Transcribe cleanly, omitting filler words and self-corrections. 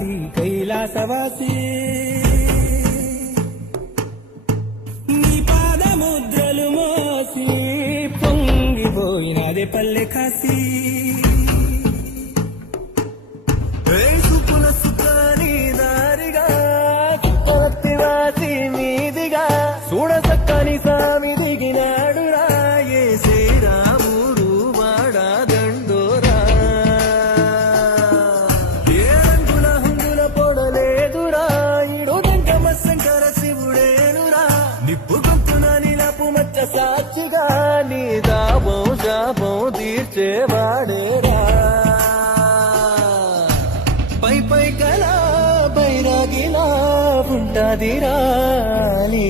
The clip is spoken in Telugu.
కాశీ కైలాసవాసి నీ పాదముద్రలు మోసి పొంగిపోయినదే పల్లె కాశీ సుకుల సుఖాని దారిగా వాసి మీదిగా చూడసక్కని సామి దిగినాడు రాయే శ్రీరాముడు వాడా దండోరా ఏ రంగుల హంగుల పొడలేదురా ఇడు దంకమ శంకర శివుడేనురా నిప్పు గొంతున నిలపు మచ్చ సాక్షిగా నీ దాపం శాపం తీర్చేవాడేరా పై పై కలా బైరాగిలా ఉంటాదిరా నీ